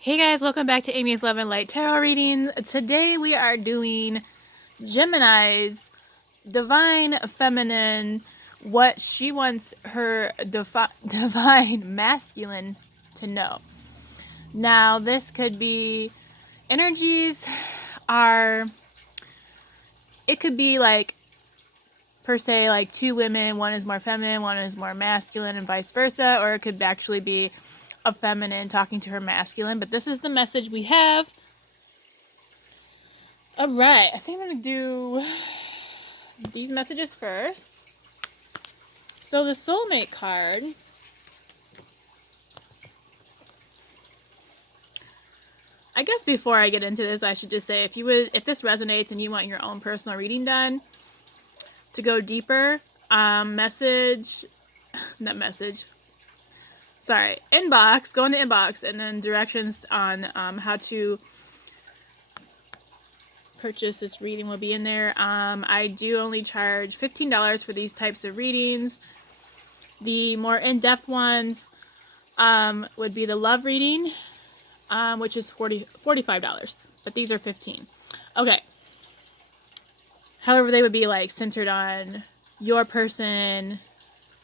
Hey guys, welcome back to Amy's Love and Light Tarot reading. Today we are doing Gemini's Divine Feminine, what she wants her Divine Masculine to know. Now, this could be energies it could be like, per se, like two women, one is more feminine, one is more masculine, and vice versa, or it could actually be a feminine talking to her masculine, but this is the message we have. All right, I think I'm going to do these messages first. So the soulmate card, I guess before I get into this, I should just say, if this resonates and you want your own personal reading done, to go deeper, inbox, go in the inbox, and then directions on how to purchase this reading will be in there. I do only charge $15 for these types of readings. The more in-depth ones would be the love reading, which is $45, but these are $15. Okay. However, they would be like centered on your person,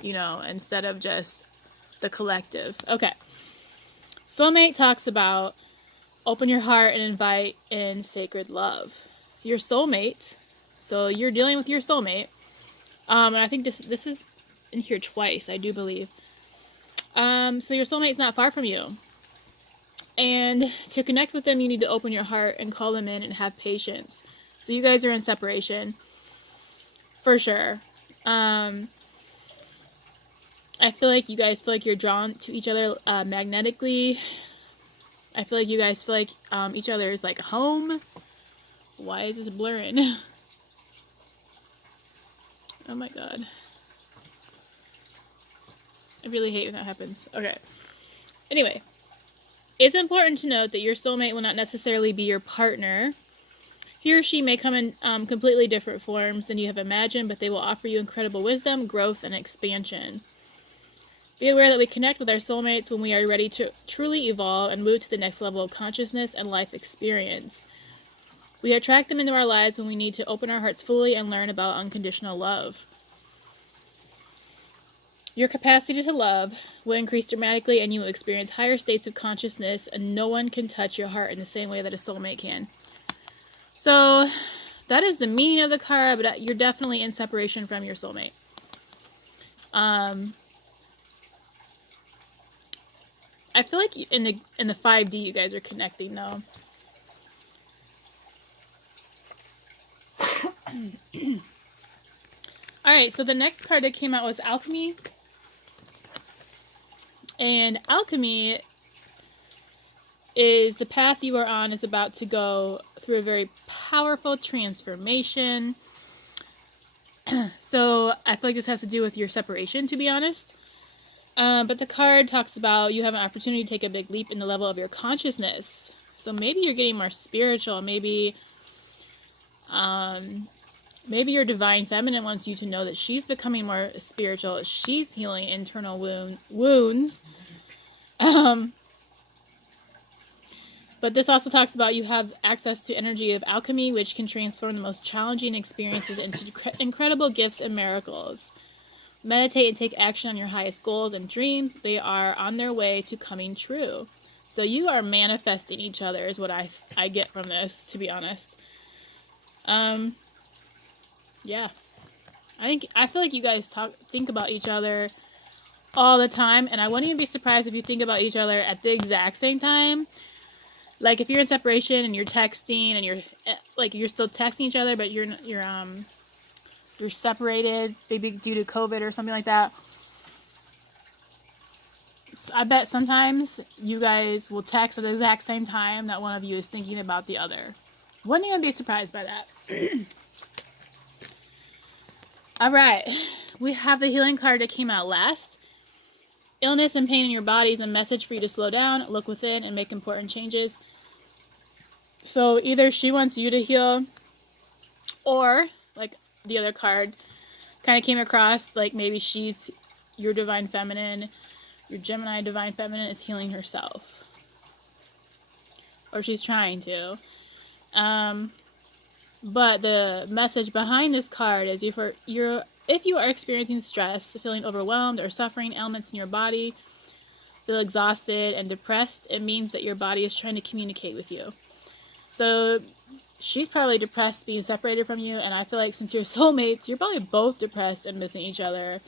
instead of just the collective. Okay. Soulmate talks about open your heart and invite in sacred love. Your soulmate, so you're dealing with your soulmate, and I think this is in here twice, I do believe. So your soulmate's not far from you. And to connect with them, you need to open your heart and call them in and have patience. So you guys are in separation, for sure. I feel like you guys feel like you're drawn to each other magnetically. I feel like you guys feel like each other is like home. Why is this blurring? Oh my god. I really hate when that happens. Okay. Anyway. It's important to note that your soulmate will not necessarily be your partner. He or she may come in completely different forms than you have imagined, but they will offer you incredible wisdom, growth, and expansion. Be aware that we connect with our soulmates when we are ready to truly evolve and move to the next level of consciousness and life experience. We attract them into our lives when we need to open our hearts fully and learn about unconditional love. Your capacity to love will increase dramatically, and you will experience higher states of consciousness, and no one can touch your heart in the same way that a soulmate can. So, that is the meaning of the card, but you're definitely in separation from your soulmate. I feel like in the 5D you guys are connecting, though. Alright, so the next card that came out was Alchemy. And alchemy is the path you are on is about to go through a very powerful transformation. So I feel like this has to do with your separation, to be honest. But the card talks about you have an opportunity to take a big leap in the level of your consciousness. So maybe you're getting more spiritual. Maybe your divine feminine wants you to know that she's becoming more spiritual. She's healing internal wounds. But this also talks about you have access to energy of alchemy, which can transform the most challenging experiences into incredible gifts and miracles. Meditate and take action on your highest goals and dreams. They are on their way to coming true. So you are manifesting each other is what I get from this, to be honest. Yeah. I feel like you guys think about each other all the time, and I wouldn't even be surprised if you think about each other at the exact same time. Like if you're in separation and you're texting and you're still texting each other, but you're separated, maybe due to COVID or something like that. I bet sometimes you guys will text at the exact same time that one of you is thinking about the other. Wouldn't even be surprised by that. All right, we have the healing card that came out last. Illness and pain in your body is a message for you to slow down, look within, and make important changes. So either she wants you to heal, or, like the other card kind of came across, like maybe she's your divine feminine, your Gemini divine feminine is healing herself. or she's trying to. But the message behind this card is if you are experiencing stress, feeling overwhelmed, or suffering ailments in your body, feel exhausted and depressed, it means that your body is trying to communicate with you. So she's probably depressed being separated from you, and I feel like since you're soulmates, you're probably both depressed and missing each other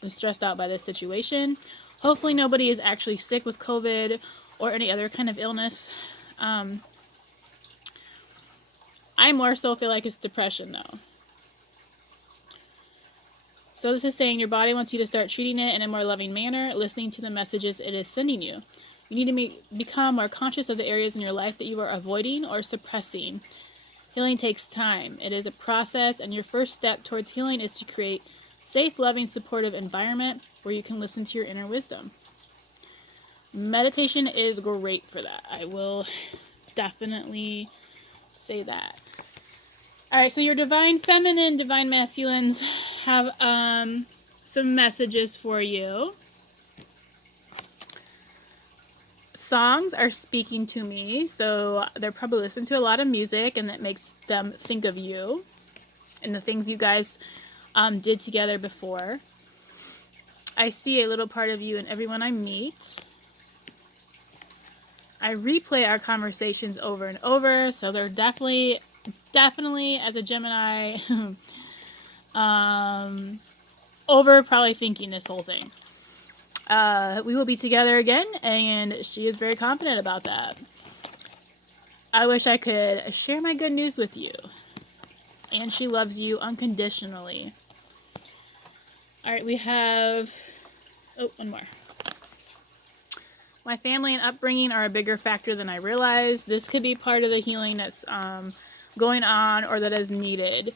and stressed out by this situation. Hopefully nobody is actually sick with COVID or any other kind of illness. I more so feel like it's depression, though. So this is saying your body wants you to start treating it in a more loving manner, listening to the messages it is sending you. You need to become more conscious of the areas in your life that you are avoiding or suppressing. Healing takes time. It is a process, and your first step towards healing is to create a safe, loving, supportive environment where you can listen to your inner wisdom. Meditation is great for that. I will definitely say that. Alright, so your divine feminine, divine masculines have some messages for you. Songs are speaking to me, so they're probably listening to a lot of music, and that makes them think of you and the things you guys did together before. I see a little part of you in everyone I meet. I replay our conversations over and over, so they're definitely as a Gemini over probably thinking this whole thing. We will be together again, and she is very confident about that. I wish I could share my good news with you, and she loves you unconditionally. Alright, we have one more. My family and upbringing are a bigger factor than I realized. This could be part of the healing that's going on or that is needed.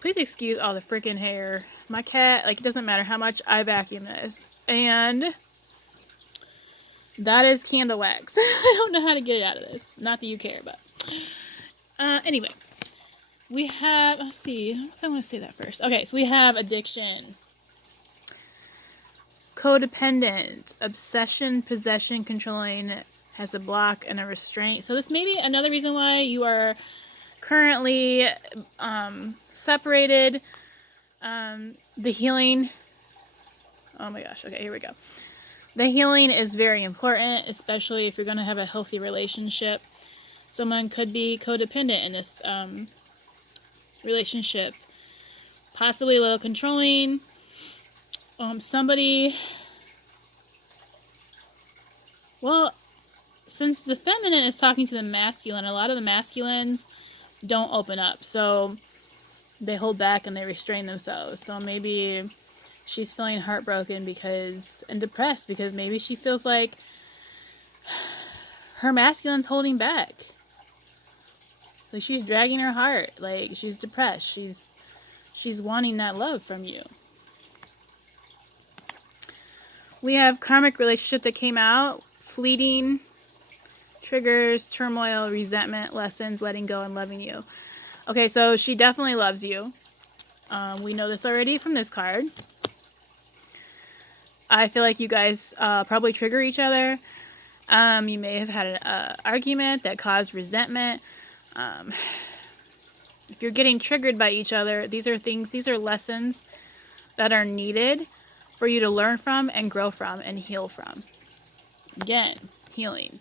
Please excuse all the freaking hair. My cat, like, it doesn't matter how much I vacuum this. And that is candle wax. I don't know how to get it out of this. Not that you care, but anyway. We have, let's see. I don't know if I want to say that first. Okay, so we have addiction. Codependent. Obsession, possession, controlling, has a block and a restraint. So this may be another reason why you are currently separated. The healing. Oh my gosh. Okay, here we go. The healing is very important, especially if you're going to have a healthy relationship. Someone could be codependent in this relationship. Possibly a little controlling. Somebody. Well, since the feminine is talking to the masculine, a lot of the masculines don't open up. So they hold back and they restrain themselves. So maybe she's feeling heartbroken and depressed because maybe she feels like her masculine's holding back. Like she's dragging her heart. Like she's depressed. She's wanting that love from you. We have karmic relationship that came out. Fleeting. Triggers, turmoil, resentment, lessons, letting go, and loving you. Okay, so she definitely loves you. We know this already from this card. I feel like you guys probably trigger each other. You may have had an argument that caused resentment. If you're getting triggered by each other, these are lessons that are needed for you to learn from and grow from and heal from. Again, healing.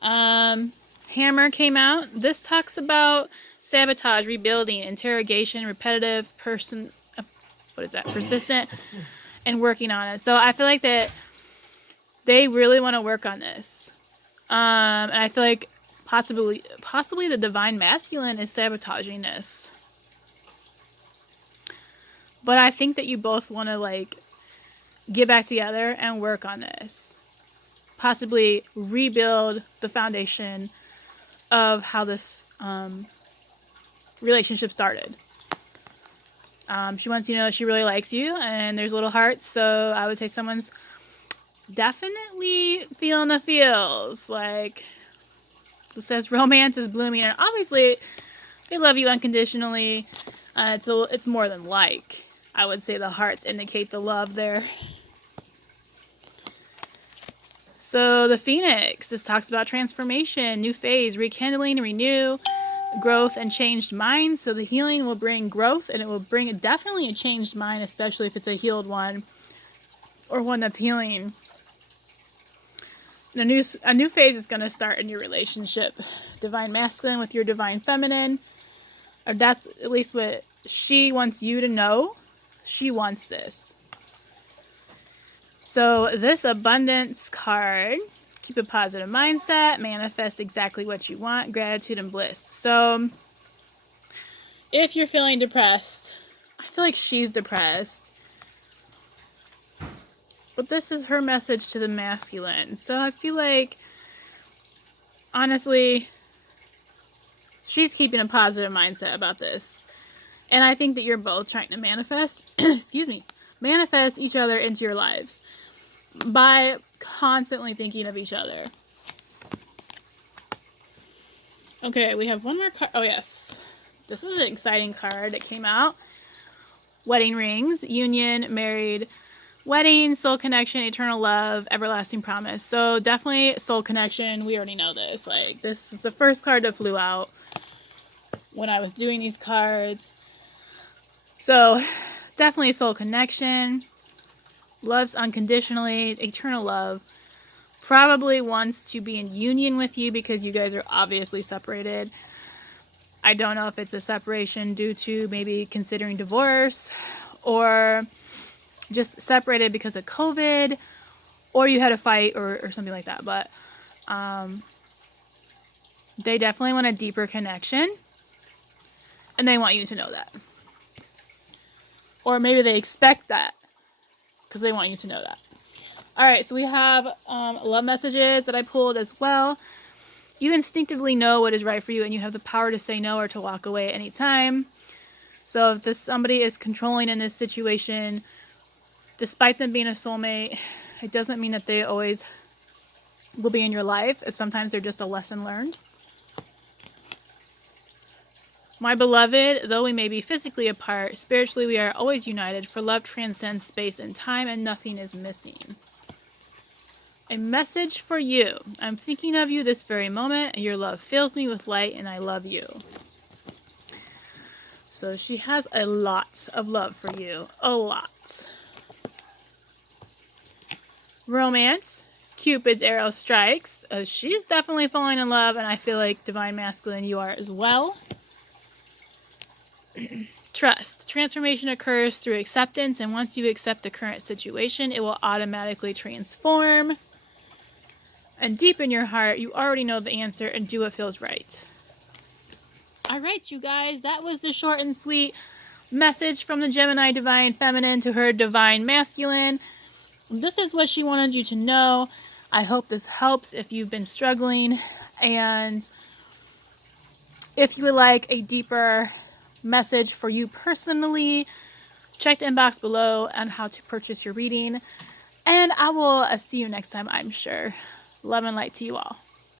Hammer came out. This talks about sabotage, rebuilding, interrogation, repetitive, persistent, and working on it. So I feel like that they really want to work on this. And I feel like possibly the divine masculine is sabotaging this. But I think that you both want to like get back together and work on this. Possibly rebuild the foundation of how this relationship started. She wants you to know she really likes you, and there's little hearts, so I would say someone's definitely feeling the feels. Like, it says romance is blooming, and obviously they love you unconditionally. It's more than like. I would say the hearts indicate the love there. So the Phoenix, this talks about transformation, new phase, rekindling, renew, growth, and changed mind. So the healing will bring growth, and it will bring definitely a changed mind, especially if it's a healed one or one that's healing. A new phase is going to start in your relationship. Divine masculine with your divine feminine. Or that's at least what she wants you to know. She wants this. So this abundance card, keep a positive mindset, manifest exactly what you want, gratitude and bliss. So if you're feeling depressed, I feel like she's depressed. But this is her message to the masculine. So I feel like, honestly, she's keeping a positive mindset about this. And I think that you're both trying to manifest, manifest each other into your lives by constantly thinking of each other. Okay, we have one more card. Oh, yes. This is an exciting card that came out. Wedding rings, union, married, wedding, soul connection, eternal love, everlasting promise. So definitely soul connection. We already know this. Like, this is the first card that flew out when I was doing these cards. So definitely soul connection. Loves unconditionally, eternal love. Probably wants to be in union with you because you guys are obviously separated. I don't know if it's a separation due to maybe considering divorce or just separated because of COVID, or you had a fight or something like that. But they definitely want a deeper connection, and they want you to know that. Or maybe they expect that because they want you to know that. All right, so we have love messages that I pulled as well. You instinctively know what is right for you, and you have the power to say no or to walk away at any time. So if somebody is controlling in this situation, despite them being a soulmate, it doesn't mean that they always will be in your life, as sometimes they're just a lesson learned. My beloved, though we may be physically apart, spiritually we are always united, for love transcends space and time, and nothing is missing. A message for you. I'm thinking of you this very moment, and your love fills me with light, and I love you. So she has a lot of love for you. A lot. Romance. Cupid's arrow strikes. She's definitely falling in love, and I feel like divine masculine, you are as well. Trust. Transformation occurs through acceptance, and once you accept the current situation, it will automatically transform. And deep in your heart, you already know the answer and do what feels right. All right, you guys, that was the short and sweet message from the Gemini divine feminine to her divine masculine. This is what she wanted you to know. I hope this helps if you've been struggling. And if you would like a deeper message for you personally, check the inbox below on how to purchase your reading. And I will see you next time, I'm sure. Love and light to you all.